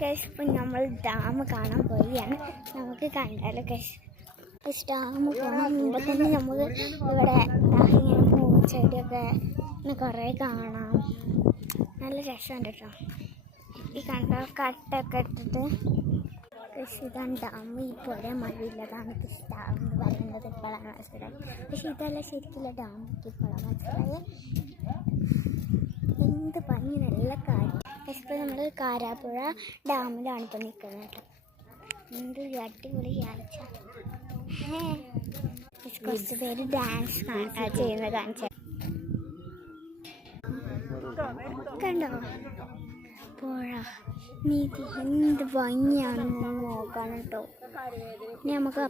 Guys ഇപ്പം നമ്മൾ dam കാണാൻ പോവുകയാണ്. നമുക്ക് കണ്ടാലോ ഗൈസ്. ഡാം പോകണം മുമ്പ് തന്നെ നമുക്ക് ഇവിടെ ഇങ്ങനെ പൂച്ചെടിയൊക്കെ കുറേ കാണാം. നല്ല രസമുണ്ട് കേട്ടോ. ഈ കണ്ട കട്ടൊക്കെ ഇട്ടിട്ട് ഇതാണ് ഡാം. ഈ പുഴ മഴയില്ലതാണ് ഡാം എന്ന് പറയുന്നത്. ഇപ്പോഴാണ് മനസ്സിലായി. പക്ഷെ ഇതല്ല ശരിക്കുള്ള ഡാം. ഇപ്പോഴാണ് മനസ്സിലായത്. എന്ത് ഭംഗി, നല്ല കാര്യം. ഇപ്പോൾ നമ്മൾ കാരാപ്പുഴ ഡാമിലാണ് ഇപ്പോൾ നിൽക്കുന്നത് കേട്ടോ. എന്ത് അടിപൊളി കാഴ്ച. കുറച്ച് പേര് ഡാൻസ് ചെയ്യുന്നത് കാണിച്ച കണ്ടോ പുഴ. നീതി എന്ത് ഭംഗിയാണെന്ന് നോക്കണം കേട്ടോ. ഇനി നമുക്ക്